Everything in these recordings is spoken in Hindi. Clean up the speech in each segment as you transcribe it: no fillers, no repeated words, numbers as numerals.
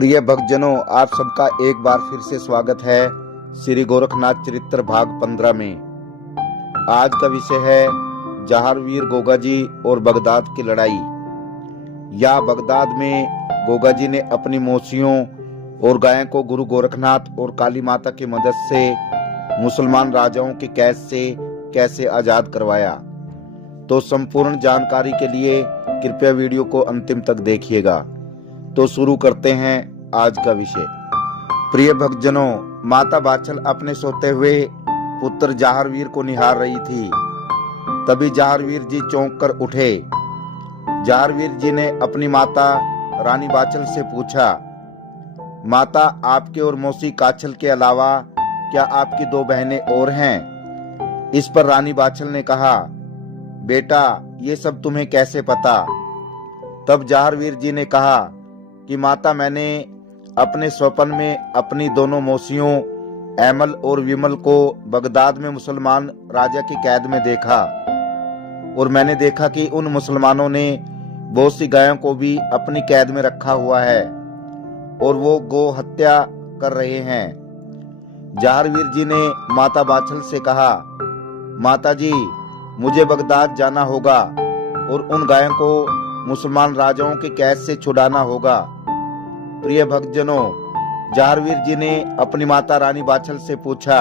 प्रिय भक्तजनों, आप सबका एक बार फिर से स्वागत है श्री गोरखनाथ चरित्र भाग 15 में। आज का विषय है जहारवीर गोगाजी और बगदाद की लड़ाई। या बगदाद में गोगाजी ने अपनी मौसियों और गायों को गुरु गोरखनाथ और काली माता की मदद से मुसलमान राजाओं की कैद से कैसे आजाद करवाया। तो संपूर्ण जानकारी के लिए कृपया वीडियो को अंतिम तक देखिएगा। तो शुरू करते हैं आज का विषय। प्रिय भक्तजनों, माता बाछल अपने सोते हुए पुत्र जहारवीर को निहार रही थी। तभी जहारवीर जी चौंक कर उठे। जहारवीर जी ने अपनी माता रानी बाछल से पूछा, माता, आपके और मौसी काछल के अलावा क्या आपकी दो बहनें और हैं? इस पर रानी बाछल ने कहा, बेटा, ये सब तुम्हें कैसे पता? तब जहारवीर जी ने कहा कि माता, मैंने अपने स्वप्न में अपनी दोनों मौसियों ऐमल और विमल को बगदाद में मुसलमान राजा की कैद में देखा और मैंने देखा कि उन मुसलमानों ने बहुत सी गायों को भी अपनी कैद में रखा हुआ है और वो गो हत्या कर रहे हैं। जहारवीर जी ने माता बाछल से कहा, माता जी, मुझे बगदाद जाना होगा और उन गायों को मुसलमान राजाओं की कैद से छुड़ाना होगा। प्रिय भक्तजनों, जहारवीर जी ने अपनी माता रानी बाछल से पूछा,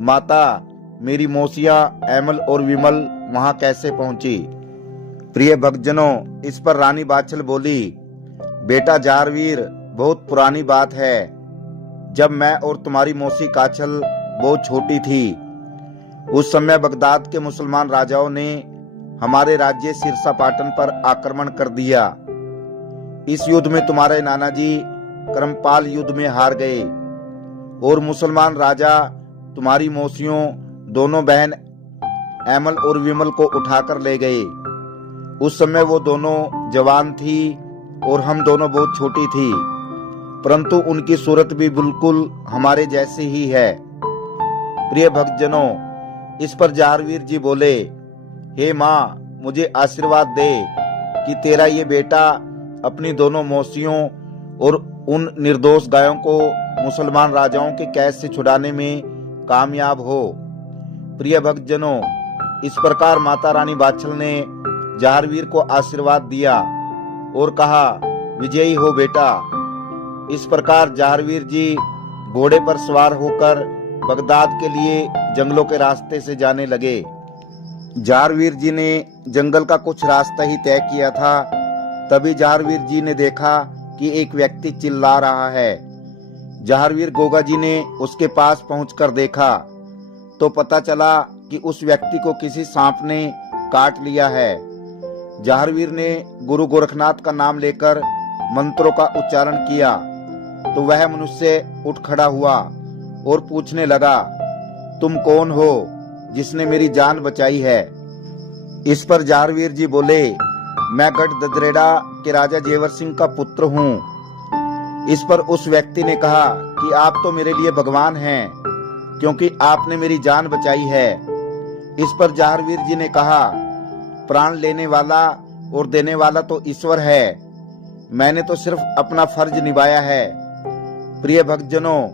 माता, मेरी मौसियां ऐमल और विमल वहां कैसे पहुंची? प्रिय भक्तजनों, इस पर रानी बाछल बोली, बेटा जहारवीर, बहुत पुरानी बात है। जब मैं और तुम्हारी मौसी काछल बहुत छोटी थी, उस समय बगदाद के मुसलमान राजाओं ने हमारे राज्य सिरसा पाटन पर आक्रमण कर दिया। इस युद्ध में तुम्हारे नाना जी करमपाल युद्ध में हार गए और मुसलमान राजा तुम्हारी मौसियों दोनों बहन ऐमल और विमल को उठाकर ले गए। उस समय वो दोनों जवान थी और हम दोनों बहुत छोटी थी, परंतु उनकी सूरत भी बिल्कुल हमारे जैसे ही है। प्रिय भक्तजनों, इस पर जहारवीर जी बोले, हे माँ, मुझे आशीर्वाद दे कि तेरा ये बेटा अपनी दोनों मौसियों और उन निर्दोष गायों को मुसलमान राजाओं के कैद से छुड़ाने में कामयाब हो। प्रिय भक्तजनों, इस प्रकार माता रानी बाछल ने जहारवीर को आशीर्वाद दिया और कहा, विजयी हो बेटा। इस प्रकार जहारवीर जी घोड़े पर सवार होकर बगदाद के लिए जंगलों के रास्ते से जाने लगे। जहारवीर जी ने जंगल का कुछ रास्ता ही तय किया था, तभी जहारवीर जी ने देखा कि एक व्यक्ति चिल्ला रहा है। जहारवीर गोगाजी ने उसके पास पहुंचकर देखा तो पता चला कि उस व्यक्ति को किसी सांप ने काट लिया है। जहारवीर ने गुरु गोरखनाथ का नाम लेकर मंत्रों का उच्चारण किया तो वह मनुष्य उठ खड़ा हुआ और पूछने लगा, तुम कौन हो जिसने मेरी जान बचाई है? इस पर जहारवीर जी बोले, मैं गढ़ ददरेड़ा के राजा जेवर सिंह का पुत्र हूँ। इस पर उस व्यक्ति ने कहा कि आप तो मेरे लिए भगवान हैं, क्योंकि आपने मेरी जान बचाई है। इस पर जहारवीर जी ने कहा, प्राण लेने वाला और देने वाला तो ईश्वर है, मैंने तो सिर्फ अपना फर्ज निभाया है। प्रिय भक्तजनों,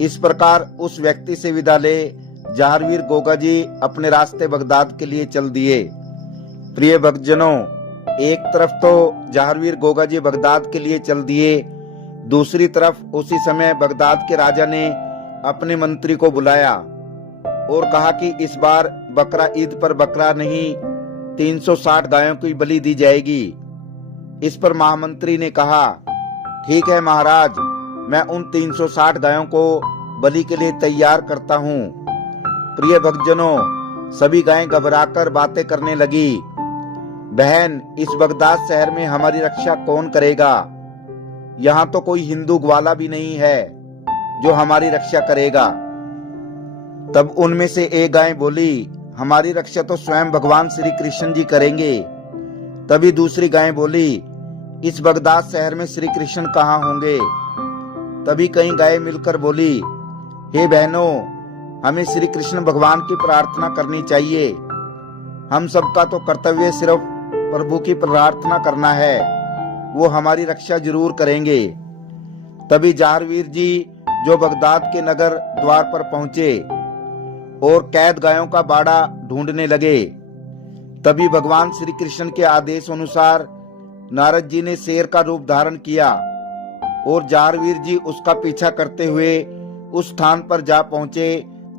इस प्रकार उस व्यक्ति से विदा ले जहारवीर गोगाजी अपने रास्ते बगदाद के लिए चल दिए। प्रिय भक्तजनों, एक तरफ तो जहारवीर गोगाजी बगदाद के लिए चल दिए, दूसरी तरफ उसी समय बगदाद के राजा ने अपने मंत्री को बुलाया और कहा कि इस बार बकरा ईद पर बकरा नहीं 360 गायों की बलि दी जाएगी। इस पर महामंत्री ने कहा, ठीक है महाराज, मैं उन 360 गायों को बलि के लिए तैयार करता हूँ। प्रिय भक्तजनों, सभी गायें घबराकर बातें करने लगी, बहन, इस बगदाद शहर में हमारी रक्षा कौन करेगा? यहाँ तो कोई हिंदू ग्वाला भी नहीं है जो हमारी रक्षा करेगा। तब उनमें से एक गाय बोली, हमारी रक्षा तो स्वयं भगवान श्री कृष्ण जी करेंगे। तभी दूसरी गाय बोली, इस बगदाद शहर में श्री कृष्ण कहाँ होंगे? तभी कई गायें मिलकर बोली, हे बहनों, हमें श्री कृष्ण भगवान की प्रार्थना करनी चाहिए। हम सबका तो कर्तव्य सिर्फ प्रभु की प्रार्थना करना है, वो हमारी रक्षा जरूर करेंगे। तभी जहारवीर जी जो बगदाद के नगर द्वार पर पहुंचे और कैद गायों का बाड़ा ढूंढने लगे। तभी भगवान श्री कृष्ण के आदेश अनुसार नारद जी ने शेर का रूप धारण किया और जहारवीर जी उसका पीछा करते हुए उस स्थान पर जा पहुंचे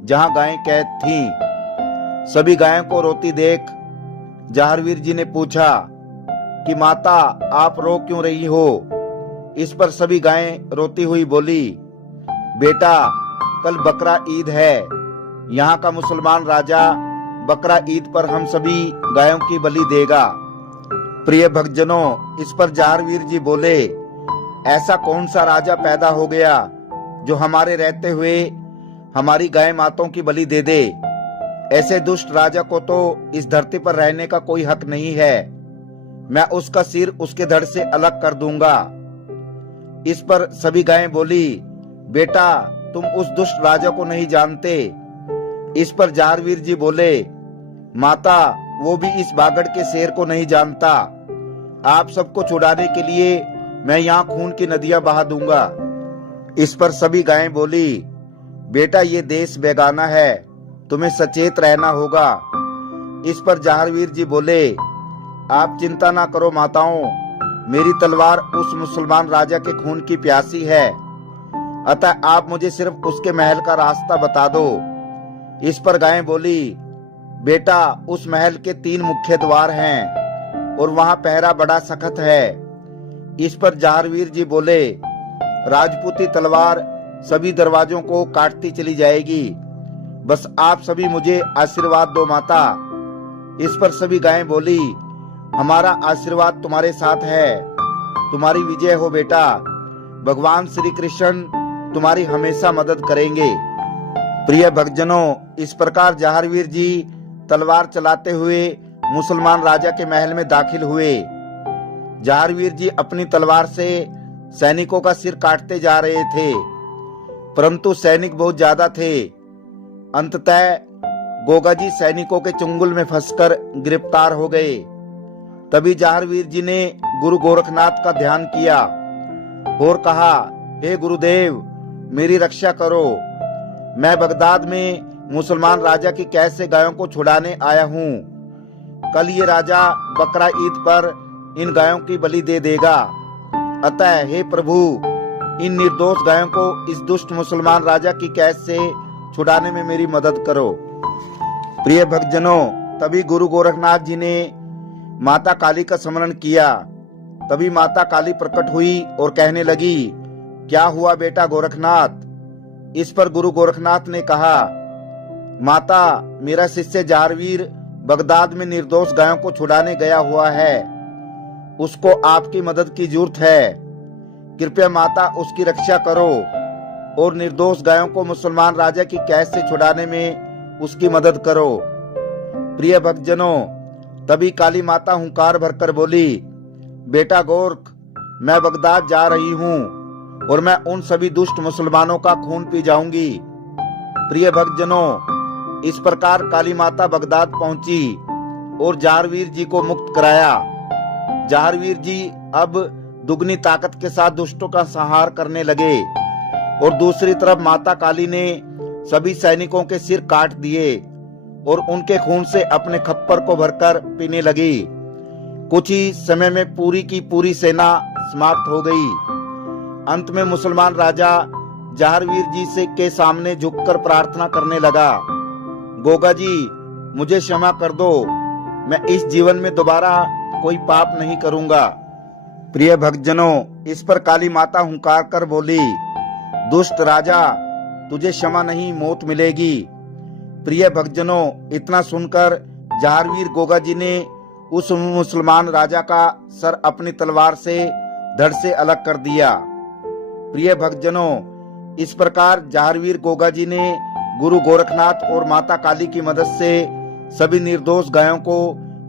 जहां गायें कैद थीं। सभी गायों को रोती देख जहारवीर जी ने पूछा कि माता, आप रो क्यों रही हो? इस पर सभी गायें रोती हुई बोली, बेटा, कल बकरा ईद है। यहाँ का मुसलमान राजा बकरा ईद पर हम सभी गायों की बलि देगा। प्रिय भक्तजनों, इस पर जहारवीर जी बोले, ऐसा कौन सा राजा पैदा हो गया जो हमारे रहते हुए हमारी गाय माताओं की बलि दे दे? ऐसे दुष्ट राजा को तो इस धरती पर रहने का कोई हक नहीं है। मैं उसका सिर उसके धड़ से अलग कर दूंगा। इस पर सभी गायें बोली, बेटा, तुम उस दुष्ट राजा को नहीं जानते। इस पर जहारवीर जी बोले, माता, वो भी इस बागड़ के शेर को नहीं जानता। आप सबको छुड़ाने के लिए मैं यहाँ खून की नदियां बहा दूंगा। इस पर सभी गायें बोली, बेटा, ये देश बेगाना है, तुम्हें सचेत रहना होगा। इस पर जहारवीर जी बोले, आप चिंता ना करो माताओं, मेरी तलवार उस मुसलमान राजा के खून की प्यासी है, अतः आप मुझे सिर्फ उसके महल का रास्ता बता दो। इस पर गायें बोली, बेटा, उस महल के 3 मुख्य द्वार हैं और वहां पहरा बड़ा सख्त है। इस पर जहारवीर जी बोले, राजपूती तलवार सभी दरवाजों को काटती चली जाएगी, बस आप सभी मुझे आशीर्वाद दो माता। इस पर सभी गायें बोली, हमारा आशीर्वाद तुम्हारे साथ है, तुम्हारी विजय हो बेटा। भगवान श्री कृष्ण तुम्हारी हमेशा मदद करेंगे। प्रिय भक्तजनों, इस प्रकार जहारवीर जी तलवार चलाते हुए मुसलमान राजा के महल में दाखिल हुए। जहारवीर जी अपनी तलवार से सैनिकों का सिर काटते जा रहे थे, परंतु सैनिक बहुत ज्यादा थे। अंततः गोगाजी सैनिकों के चुंगल में फंसकर गिरफ्तार हो गए। तभी जहारवीर जी ने गुरु गोरखनाथ का ध्यान किया और कहा, हे गुरुदेव, मेरी रक्षा करो। मैं बगदाद में मुसलमान राजा की कैद से गायों को छुड़ाने आया हूँ। कल ये राजा बकरा ईद पर इन गायों की बलि दे देगा, अतः हे प्रभु, इन निर्दोष गायों को इस दुष्ट मुसलमान राजा की कैद से छुड़ाने में मेरी मदद करो। प्रिय भक्तजनों, तभी गुरु गोरखनाथ जी ने माता काली का स्मरण किया। तभी माता काली प्रकट हुई और कहने लगी, क्या हुआ बेटा गोरखनाथ? इस पर गुरु गोरखनाथ ने कहा, माता, मेरा शिष्य जहारवीर बगदाद में निर्दोष गायों को छुड़ाने गया हुआ है, उसको आपकी मदद की जरूरत है। कृपया माता उसकी रक्षा करो और निर्दोष गायों को मुसलमान राजा की कैद से छुड़ाने में उसकी मदद करो। प्रिय भक्तजनों, तभी काली माता हुंकार भरकर बोली, बेटा गोरख, मैं बगदाद जा रही हूँ और मैं उन सभी दुष्ट मुसलमानों का खून पी जाऊंगी। प्रिय भक्तजनों, इस प्रकार काली माता बगदाद पहुंची और जहारवीर जी को मुक्त कराया। जहारवीर जी अब दुगनी ताकत के साथ दुष्टों का संहार करने लगे और दूसरी तरफ माता काली ने सभी सैनिकों के सिर काट दिए और उनके खून से अपने खप्पर को भरकर पीने लगी। कुछ ही समय में पूरी की पूरी सेना समाप्त हो गई। अंत में मुसलमान राजा जहारवीर जी से के सामने झुककर प्रार्थना करने लगा, गोगा जी, मुझे क्षमा कर दो, मैं इस जीवन में दोबारा कोई पाप नहीं करूंगा। प्रिय भक्तजनों, इस पर काली माता हुंकार कर बोली, दुष्ट राजा, तुझे क्षमा नहीं, मौत मिलेगी। प्रिय भक्तजनों, इतना सुनकर जहारवीर गोगा जी ने उस मुसलमान राजा का सर अपनी तलवार से धड़ से अलग कर दिया। प्रिय भक्तजनों, इस प्रकार जहारवीर गोगा जी ने गुरु गोरखनाथ और माता काली की मदद से सभी निर्दोष गायों को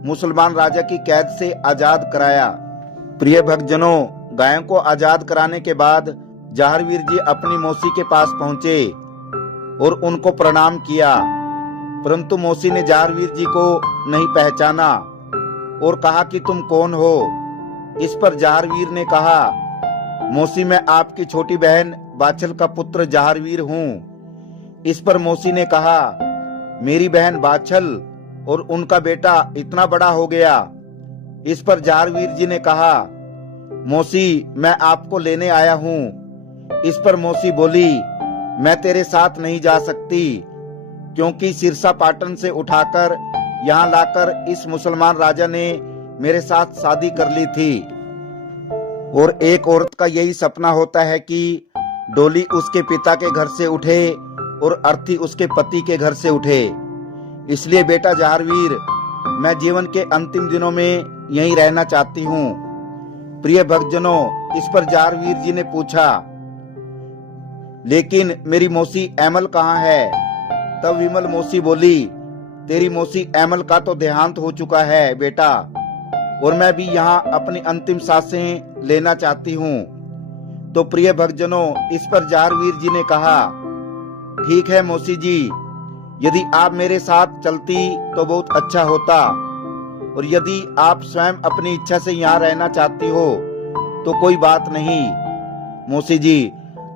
मुसलमान राजा की कैद से आजाद कराया। प्रिय भक्तजनों, गायों को आजाद कराने के बाद जहारवीर जी अपनी मौसी के पास पहुंचे और उनको प्रणाम किया, परंतु मौसी ने जहारवीर जी को नहीं पहचाना और कहा कि तुम कौन हो। इस पर जहारवीर ने कहा, मौसी, मैं आपकी छोटी बहन बाछल का पुत्र जहारवीर हूँ। इस पर मौसी ने कहा, मेरी बहन बाछल और उनका बेटा इतना बड़ा हो गया। इस पर जहारवीर जी ने कहा, मौसी, मैं आपको लेने आया हूँ। इस पर मौसी बोली, मैं तेरे साथ नहीं जा सकती, क्योंकि सिरसा पाटन से उठाकर यहाँ लाकर इस मुसलमान राजा ने मेरे साथ शादी कर ली थी। और एक औरत का यही सपना होता है कि डोली उसके पिता के घर से उठे और अर्थी उसके पति के घर से उठे। इसलिए बेटा जहारवीर, मैं जीवन के अंतिम दिनों में यहीं रहना चाहती हूँ। प्रिय भक्तजनों, इस पर जहारवीर जी ने पूछा, लेकिन मेरी मौसी ऐमल कहाँ है? तब विमल मौसी बोली, तेरी मौसी ऐमल का तो देहांत हो चुका है बेटा, और मैं भी यहाँ अपनी अंतिम सांसें लेना चाहती हूँ। तो प्रिय भक्तजनों, इस पर जहारवीर जी ने कहा, ठीक है मौसी जी, यदि आप मेरे साथ चलती तो बहुत अच्छा होता, और यदि आप स्वयं अपनी इच्छा से यहाँ रहना चाहती हो तो कोई बात नहीं मौसी जी,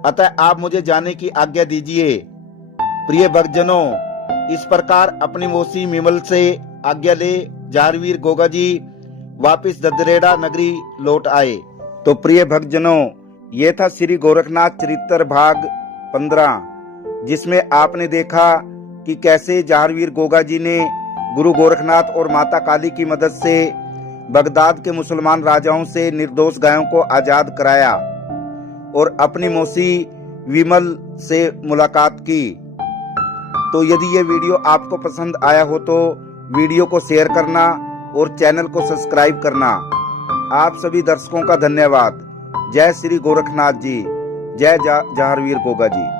अतः आप मुझे जाने की आज्ञा दीजिए। प्रिय भक्तजनों, इस प्रकार अपनी मौसी विमल से आज्ञा ले जहारवीर गोगा जी वापिस ददरेड़ा नगरी लौट आए। तो प्रिय भक्तजनों, ये था श्री गोरखनाथ चरित्र भाग 15, जिसमें आपने देखा कि कैसे जहारवीर गोगा जी ने गुरु गोरखनाथ और माता काली की मदद से बगदाद के मुसलमान राजाओं से निर्दोष गायों को आजाद कराया और अपनी मौसी विमल से मुलाकात की। तो यदि ये वीडियो आपको पसंद आया हो तो वीडियो को शेयर करना और चैनल को सब्सक्राइब करना। आप सभी दर्शकों का धन्यवाद। जय श्री गोरखनाथ जी, जय जहारवीर गोगा जी।